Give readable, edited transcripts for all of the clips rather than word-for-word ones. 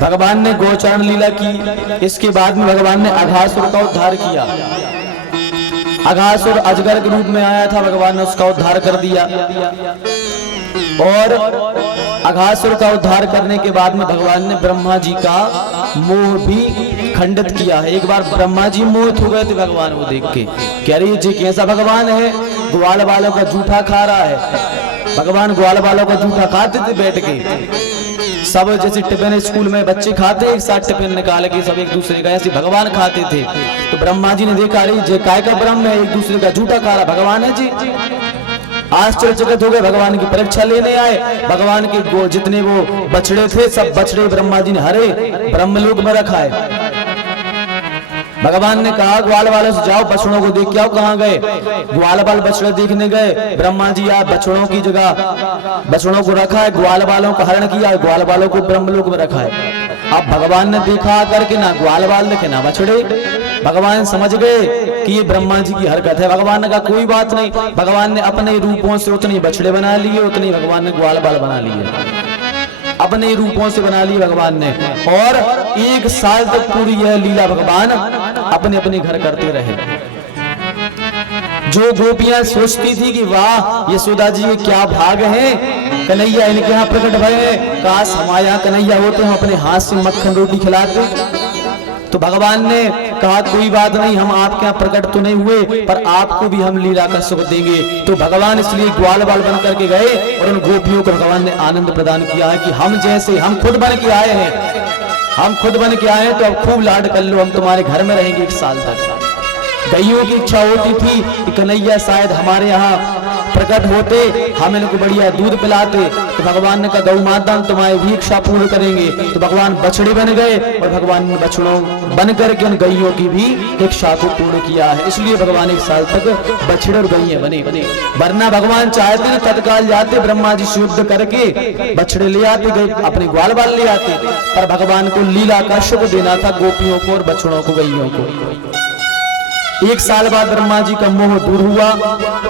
भगवान ने गोचारण लीला की। इसके बाद में भगवान ने अघासुर का उद्धार किया। अघासुर अजगर के रूप में आया था, भगवान ने उसका उद्धार कर दिया। और अघासुर का उद्धार करने के बाद में भगवान ने ब्रह्मा जी का मोह भी खंडित किया है। एक बार ब्रह्मा जी मोहित हो गए थे भगवान को देख के, कह रही जी कैसा भगवान है, ग्वाल वालों का जूठा खा रहा है। भगवान ग्वाल वालों का जूठा खाते थे बैठ के, सब जैसे टिफिन स्कूल में बच्चे खाते एक साथ टिफिन निकाल के सब एक दूसरे का, ऐसे भगवान खाते थे। तो ब्रह्मा जी ने देखा रही जे काय का ब्रह्म है, एक दूसरे का जूठा खा रहा भगवान है जी। आश्चर्यचकित हो गए, भगवान की परीक्षा लेने आए। भगवान के जितने वो बछड़े थे सब बछड़े ब्रह्मा जी ने हरे ब्रह्मलोक में रखा है। भगवान ने कहा ग्वाल वालों से जाओ बछड़ों को देख के आओ, कहाँ गए? ग्वाल वाल बछड़े देखने गए। ब्रह्मा जी आप बछड़ों की जगह बछड़ों को रखा है, ग्वाल वालों का हरण किया, ग्वाल वालों को ब्रह्मलोक में रखा है। अब भगवान ने देखा करके ना ग्वाल वाल देखे ना बछड़े। भगवान समझ गए कि ये ब्रह्मा जी की हरकत है। भगवान ने कहा कोई बात नहीं। भगवान ने अपने रूपों से उतने बछड़े बना लिए, उतने भगवान ने ग्वाल वाल बना लिए, अपने रूपों से बना ली भगवान ने। और 1 साल तक पूरी यह लीला भगवान अपने अपने घर करते रहे। जो गोपियां सोचती थी कि वाह यशोदा जी ये क्या भाग है, कन्हैया इनके यहाँ प्रकट भये, काश हमारे यहाँ कन्हैया होते हम अपने हाथ से मक्खन रोटी खिलाते। तो भगवान ने कहा कोई बात नहीं, हम आपके यहाँ प्रकट तो नहीं हुए पर आपको भी हम लीला का सुख देंगे। तो भगवान इसलिए ग्वाल बाल बन करके गए और उन गोपियों को भगवान ने आनंद प्रदान किया है कि हम जैसे हम खुद बन के आए हैं, हम खुद बन के आए हैं तो अब खूब लाड कर लो, हम तुम्हारे घर में रहेंगे 1 साल तक। गईयों की इच्छा होती थी कि कन्हैया शायद हमारे यहाँ प्रकट होते, हम इनको बढ़िया दूध पिलाते। तो भगवान ने कहा गौ माता तुम्हारी भी इच्छा पूर्ण करेंगे। तो भगवान बछड़े बन गए और भगवान ने बछड़ों बन करके उन गईयों की भी इच्छा को पूर्ण किया है। इसलिए भगवान 1 साल तक बछड़े और गईयां बने। वरना भगवान चाहते ना तत्काल जाते ब्रह्मा जी से युद्ध करके बछड़े ले आते, गए अपने ग्वाल बाल ले आते, पर भगवान को लीला का सुख देना था गोपियों को और बछड़ों को गईयों को। 1 साल बाद ब्रह्मा जी का मोह दूर हुआ,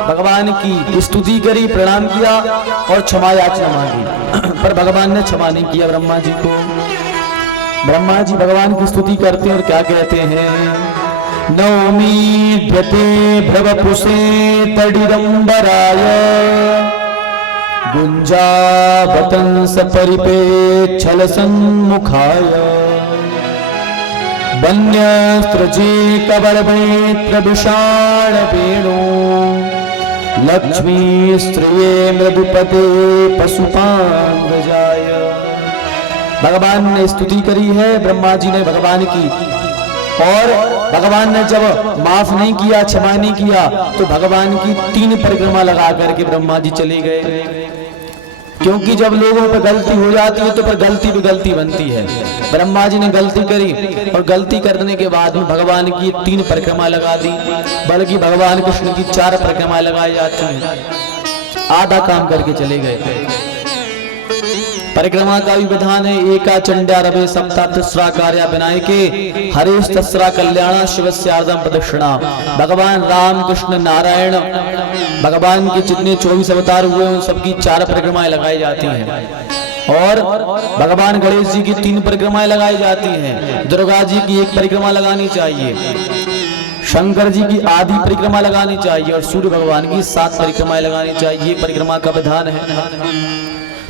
भगवान की स्तुति करी, प्रणाम किया और क्षमा याचना मांगी, पर भगवान ने क्षमा नहीं किया ब्रह्मा जी को। ब्रह्मा जी भगवान की स्तुति करते हैं और क्या कहते हैं, नौमी ध्यते भ्रवपुषे तडिदंबराय गुंजावतंस परिपेक्षल सन्मुखाय वन्यस्त्रजे कवलवेत्र विषाण वेणु लक्ष्मी स्त्रिये मृदुपते पशुपांगजाय। भगवान ने स्तुति करी है ब्रह्मा जी ने भगवान की, और भगवान ने जब माफ नहीं किया, क्षमा नहीं किया, तो भगवान की 3 परिक्रमा लगा करके ब्रह्मा जी चले गए। क्योंकि जब लोगों पर गलती हो जाती है तो फिर गलती भी गलती बनती है। ब्रह्मा जी ने गलती करी और गलती करने के बाद में भगवान की 3 परिक्रमा लगा दी, बल्कि भगवान कृष्ण की 4 परिक्रमा लगाई जाती हैं। आधा काम करके चले गए। परिक्रमा का भी विधान है, एका चंड्या रवे सप्ता तिस्रा कार्या विनायके हरेश तस्रा कल्याणा शिवस्यार्धम प्रदक्षिणा। भगवान राम कृष्ण नारायण भगवान के जितने 24 अवतार हुए उन सबकी 4 परिक्रमाएं लगाई जाती हैं। और भगवान गणेश जी की 3 परिक्रमाएं लगाई जाती हैं। दुर्गा जी की 1 परिक्रमा लगानी चाहिए, शंकर जी की आधी परिक्रमा लगानी चाहिए और सूर्य भगवान की 7 परिक्रमाएं लगानी चाहिए। परिक्रमा का विधान है।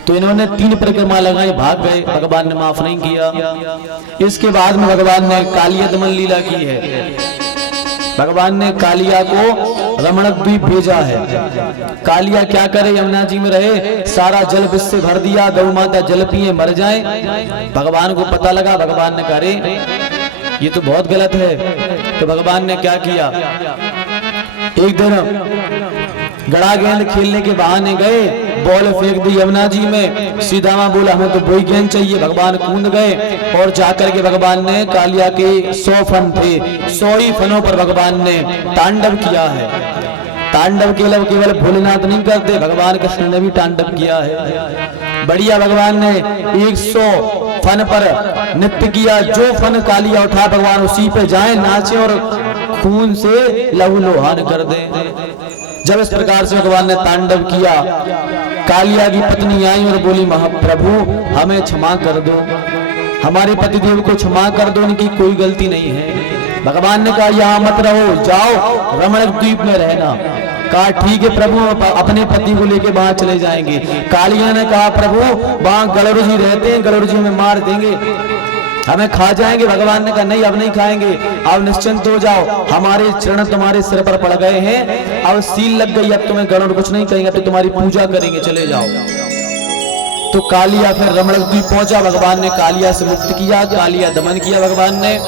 तो इन्होंने 3 परिक्रमा लगाई, भाग गए, भगवान ने माफ नहीं किया। इसके बाद में भगवान ने कालिया दमन लीला की है। भगवान ने कालिया को रमणक द्वीप भेजा है। कालिया क्या करे, यमुना जी में रहे, सारा जल विष से भर दिया, गौ माता जल पिए मर जाए। भगवान को पता लगा, भगवान ने कहा ये तो बहुत गलत है। तो भगवान ने क्या किया, एक दिन गड़ा गेंद खेलने के बहाने गए, बॉल फेंक दी यमुना जी में। सीधामा बोला हमें तो वही गेंद चाहिए। भगवान कूद गए और जाकर के भगवान ने कालिया के 100 फन थे, 100 ही फनों पर भगवान ने तांडव किया है। तांडव केवल भोलेनाथ नहीं करते, भगवान कृष्ण ने भी तांडव किया है। बढ़िया भगवान ने 100 फन पर नृत्य किया। जो फन कालिया उठा भगवान उसी पे जाए, नाचे और खून से लहू लोहान कर दे। जब इस प्रकार से भगवान ने तांडव किया, कालिया की पत्नी आई और बोली महाप्रभु हमें क्षमा कर दो, हमारे पतिदेव को क्षमा कर दो, उनकी कोई गलती नहीं है। भगवान ने कहा यहाँ मत रहो, जाओ रमणक द्वीप में रहना। कहा ठीक है प्रभु, अपने पति को लेके वहां चले जाएंगे। कालिया ने कहा प्रभु वहां गरुड़ जी रहते हैं, गरुड़ जी हमें मार देंगे, हमें खा जाएंगे। भगवान ने कहा नहीं अब नहीं खाएंगे, अब निश्चिंत हो जाओ, हमारे चरण तुम्हारे सिर पर पड़ गए हैं, अब सील लग गई, अब तुम्हें गरुड़ कुछ नहीं करेंगे, तो तुम्हारी पूजा करेंगे, चले जाओ। तो कालिया फिर रमणक द्वीप पहुंचा, भगवान ने कालिया से मुक्त किया, कालिया दमन किया भगवान ने।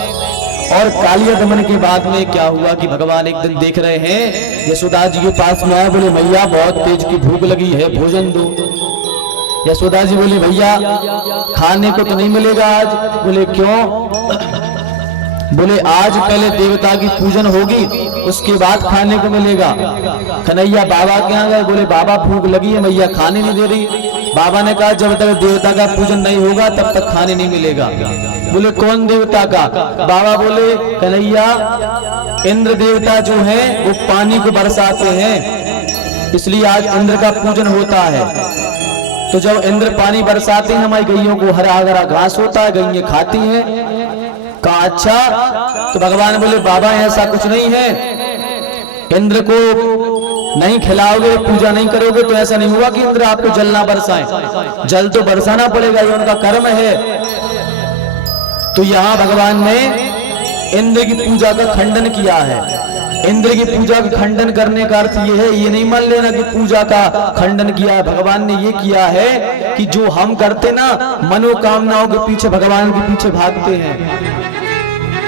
और कालिया दमन के बाद में क्या हुआ कि भगवान एक दिन देख रहे हैं यशोदा जी के पास में आए, बोले मैया बहुत तेज की भूख लगी है, भोजन दो। यशोदा जी बोली भैया खाने को तो नहीं मिलेगा आज। बोले क्यों? बोले आज पहले देवता की पूजन होगी, उसके बाद खाने को मिलेगा। कन्हैया बाबा के यहाँ गए, बोले बाबा भूख लगी है, मैया खाने नहीं दे रही। बाबा ने कहा जब तक देवता का पूजन नहीं होगा तब तक खाने नहीं मिलेगा। बोले कौन देवता का? बाबा बोले कन्हैया इंद्र देवता जो है वो पानी को बरसाते हैं, इसलिए आज इंद्र का पूजन होता है। तो जब इंद्र पानी बरसाते हैं हमारी गैयों को हरा हरा घास होता है, गैयें खाती हैं। कहा अच्छा। तो भगवान बोले बाबा ऐसा कुछ नहीं है, इंद्र को नहीं खिलाओगे, पूजा नहीं करोगे तो ऐसा नहीं हुआ कि इंद्र आपको जल ना बरसाए, जल तो बरसाना पड़ेगा, ये उनका कर्म है। तो यहाँ भगवान ने इंद्र की पूजा का खंडन किया है। इंद्र की पूजा का खंडन करने का अर्थ ये है, ये नहीं मान लेना कि पूजा का खंडन किया है। भगवान ने ये किया है कि जो हम करते ना मनोकामनाओं के पीछे, भगवान के पीछे भागते हैं।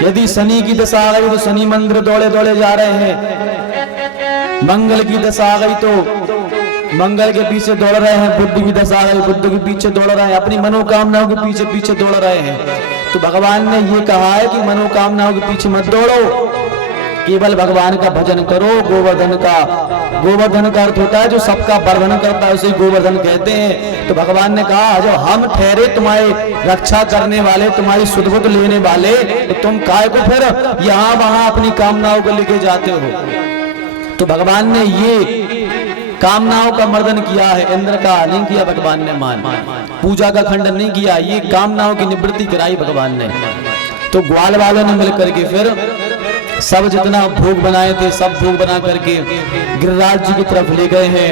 यदि शनि की दशा आ गई तो शनि मंदिर दौड़े दौड़े जा रहे हैं, मंगल की दशा आ गई तो मंगल के पीछे दौड़ रहे हैं, बुद्ध की दशा आ गई बुद्ध के पीछे दौड़ रहे हैं, अपनी मनोकामनाओं के पीछे पीछे दौड़ रहे हैं। तो भगवान ने ये कहा है कि मनोकामनाओं के पीछे मत दौड़ो, केवल भगवान का भजन करो। गोवर्धन का अर्थ होता है जो सबका वर्धन करता है, उसे गोवर्धन कहते हैं। तो भगवान ने कहा जो हम ठहरे तुम्हारे रक्षा करने वाले, तुम्हारी सुध बुध लेने वाले, तो तुम काय को फिर यहाँ वहां अपनी कामनाओं को लेके जाते हो। तो भगवान ने ये कामनाओं का मर्दन किया है, इंद्र का नहीं किया भगवान ने, मान पूजा का खंडन नहीं किया, ये कामनाओं की निवृत्ति कराई भगवान ने। तो ग्वाल वालों ने मिलकर के फिर सब जितना भोग बनाए थे सब भोग बना करके गिरिराज जी की तरफ ले गए हैं।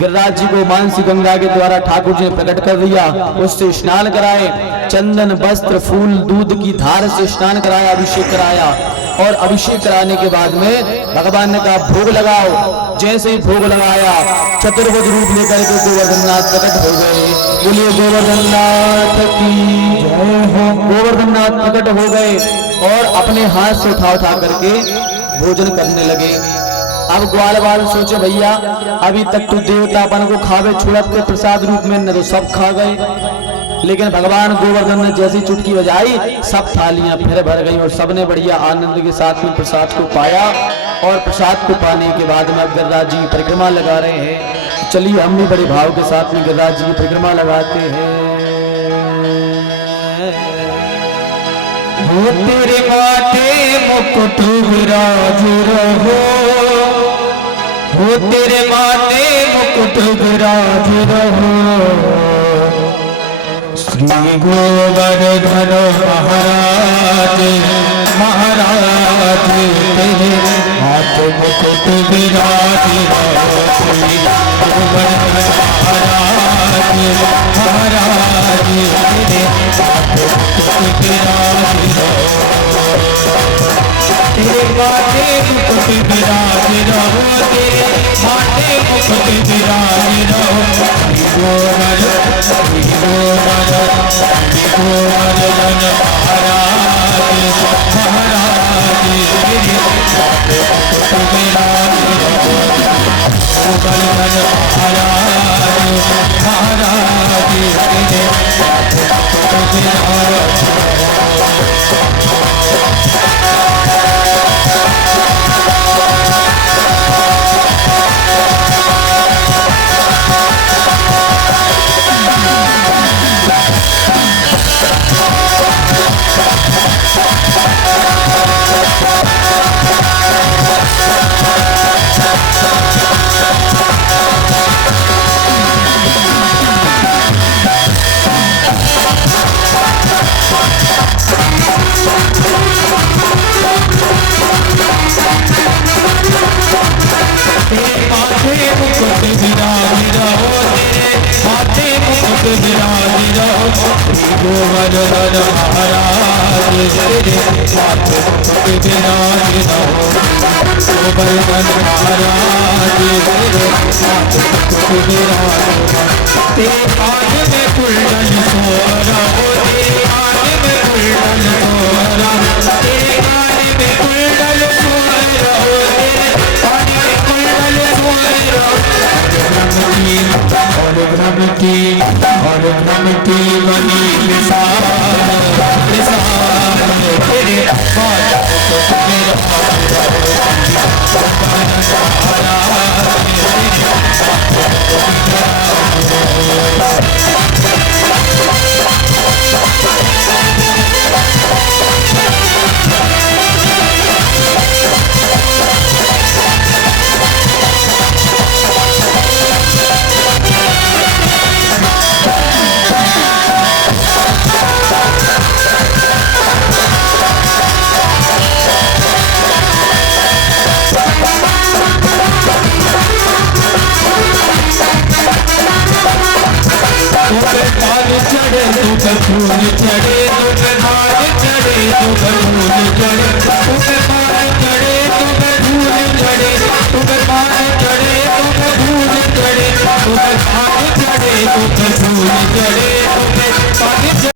गिरिराज जी को मानसी गंगा के द्वारा ठाकुर जी ने प्रकट कर दिया, उससे स्नान कराए, चंदन वस्त्र फूल दूध की धार से स्नान कराया, अभिषेक कराया। और अभिषेक कराने के बाद में भगवान ने कहा भोग लगाओ। जैसे ही भोग लगाया चतुर्भुज रूप लेकर के गोवर्धननाथ प्रकट हो गए। बोलिए गोवर्धननाथ की जय हो। गोवर्धननाथ प्रकट हो गए और अपने हाथ से उठा उठा करके भोजन करने लगे। अब ग्वाल वाल सोचे भैया अभी तक तो देवतापन को खावे छुड़त के प्रसाद रूप में, न तो सब खा गए। लेकिन भगवान गोवर्धन ने जैसी चुटकी बजाई सब थालियां फिर भर गई और सबने बढ़िया आनंद के साथ में प्रसाद को पाया। और प्रसाद को पाने के बाद में अब गिरिराज जी की परिक्रमा लगा रहे हैं। चलिए हम भी बड़े भाव के साथ में गिरिराज जी की परिक्रमा लगाते हैं। हो तेरे माथे मुकुट विराज रहो, हो तेरे माथे मुकुट विराज रहो। श्री गोवर्धन महाराज महाराज तेरे हाथ मुकुट विराज रहो। श्री गोवर्धन महाराज महाराज तेरे हाथ मुकुट विराज रहो। तेरे माथे मुकुट विराज रहो, तेरे माथे मुकुट विराज रहो। श्री गोवर्धन श्री गोवर्धन श्री गोवर्धन महाराज महाराज तेरे हाथ मुकुट विराज रहो। गोवर्धन महाराज महाराज तेरे हाथ मुकुट विराज रहो। विराज रहो गोवर्धन महाराज तेरे माथे मुकुट विराज रहो गोवर्धन महाराज तेरे माथे मुकुट विराज तेरे कान में कुंडल सोहरा तेरे कान में कुंडल सोहरा तेरे कान में कुंडल सोहरा तेरे कान में कुंडल सोहरा और ब्रह्म की बनी विशाल तेरे चढ़े तो फूल चढ़े तो बाल चढ़े तो फूल चढ़े बाल चढ़े तो फूल चढ़े बाल चढ़े तो फूल चढ़े बाल चढ़े तो फूल चढ़े